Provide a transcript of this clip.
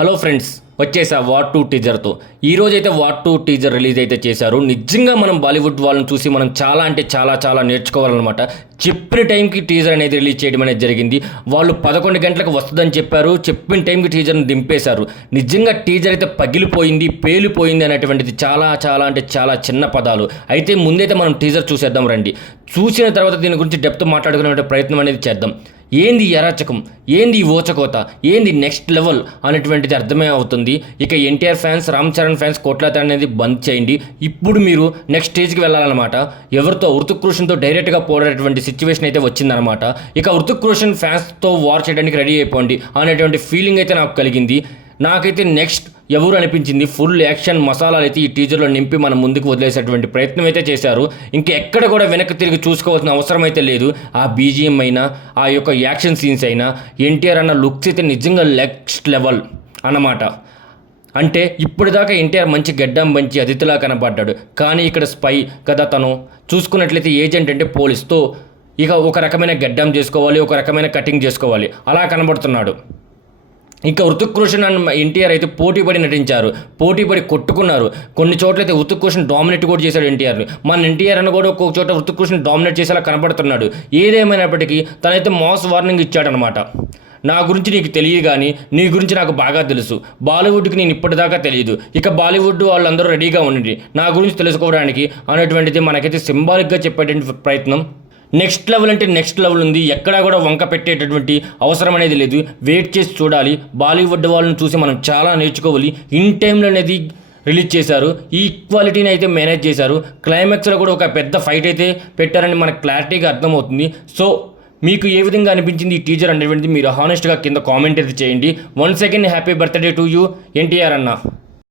Hello friends, వచ్చేసా war 2 టీజర్తో. ఈరోజైతే war 2 teaser release అయితే చేశారు. నిజంగా మనం బాలీవుడ్ వాళ్ళని చూసి మనం చాలా అంటే చాలా నేర్చుకోవాలన్నమాట. చెప్పిన టైంకి టీజర్ అనేది రిలీజ్ చేయడం అనేది జరిగింది. వాళ్ళు 11 గంటలకు వస్తుందని చెప్పారు, చెప్పిన టైంకి టీజర్ని దింపేశారు. నిజంగా టీజర్ అయితే పగిలిపోయింది, పేలిపోయింది అనేటువంటిది చాలా అంటే చాలా చిన్న పదాలు. అయితే ముందైతే మనం టీజర్ చూసేద్దాం రండి. చూసిన తర్వాత దీని గురించి డెప్త్ మాట్లాడుకునే ప్రయత్నం అనేది చేద్దాం. ఏంది అరాచకం, ఏంది ఓచకోత, ఏంది నెక్స్ట్ లెవెల్ అనేటువంటిది అర్థమే అవుతుంది. ఇక ఎన్టీఆర్ ఫ్యాన్స్, రామ్ చరణ్ ఫ్యాన్స్ కొట్లాట అనేది బంద్ చేయండి. ఇప్పుడు మీరు నెక్స్ట్ స్టేజ్కి వెళ్ళాలన్నమాట. ఎవరితో? హృతిక్ రోషన్తో డైరెక్ట్గా పోరాడేటువంటి సిచ్యువేషన్ అయితే వచ్చిందనమాట. ఇక హృతిక్ రోషన్ ఫ్యాన్స్తో వార్ చేయడానికి రెడీ అయిపోండి అనేటువంటి ఫీలింగ్ అయితే నాకు కలిగింది. నాకైతే నెక్స్ట్ ఎవరు అనిపించింది. ఫుల్ యాక్షన్ మసాలాలు అయితే ఈ టీజర్లో నింపి మనం ముందుకు వదిలేసేటువంటి ప్రయత్నం అయితే చేశారు. ఇంకెక్కడ కూడా వెనక్కి తిరిగి చూసుకోవాల్సిన అవసరం అయితే లేదు. ఆ బీజిఎం అయినా, ఆ యొక్క యాక్షన్ సీన్స్ అయినా, ఎన్టీఆర్ అన్న లుక్స్ అయితే నిజంగా నెక్స్ట్ లెవెల్ అన్నమాట. అంటే ఇప్పటిదాకా ఎన్టీఆర్ మంచి గడ్డం మంచి అతిథిలా కనబడ్డాడు. కానీ ఇక్కడ స్పై కదా తను. చూసుకున్నట్లయితే ఏజెంట్ అంటే పోలీస్తో ఇక ఒక రకమైన గడ్డం చేసుకోవాలి, ఒక రకమైన కటింగ్ చేసుకోవాలి, అలా కనబడుతున్నాడు. ఇంకా హృతిక్ రోషన్ అండ్ ఎన్టీఆర్ అయితే పోటీపడి నటించారు, పోటీపడి కొట్టుకున్నారు. కొన్ని చోట్ల అయితే హృతిక్ రోషన్ డామినేట్ కూడా చేశాడు ఎన్టీఆర్. మన ఎన్టీఆర్ అని కూడా ఒక్కొక్క చోట హృతిక్ రోషన్ డామినేట్ చేసేలా కనబడుతున్నాడు. ఏదేమైనప్పటికీ తనైతే మాస్ వార్నింగ్ ఇచ్చాడనమాట. నా గురించి నీకు తెలియదు, కానీ నీ గురించి నాకు బాగా తెలుసు. బాలీవుడ్కి నేను ఇప్పటిదాకా తెలియదు, ఇక బాలీవుడ్ వాళ్ళందరూ రెడీగా ఉండండి నా గురించి తెలుసుకోవడానికి అనేటువంటిది మనకైతే సింబాలిక్గా చెప్పేటువంటి ప్రయత్నం. నెక్స్ట్ లెవెల్ అంటే నెక్స్ట్ లెవెల్ ఉంది. ఎక్కడా కూడా వంక పెట్టేటటువంటి అవసరం అనేది లేదు. వెయిట్ చేసి చూడాలి. బాలీవుడ్ వాళ్ళని చూసి మనం చాలా నేర్చుకోవాలి. ఇన్ టైంలో అనేది రిలీజ్ చేశారు. ఈ ఈక్వాలిటీని అయితే మేనేజ్ చేశారు. క్లైమాక్స్లో కూడా ఒక పెద్ద ఫైట్ అయితే పెట్టారని మనకు క్లారిటీగా అర్థమవుతుంది. సో మీకు ఏ విధంగా అనిపించింది ఈ టీజర్ అనేటువంటిది మీరు హానెస్ట్గా కింద కామెంట్ అయితే చేయండి. Once again happy birthday to you NTR అన్న.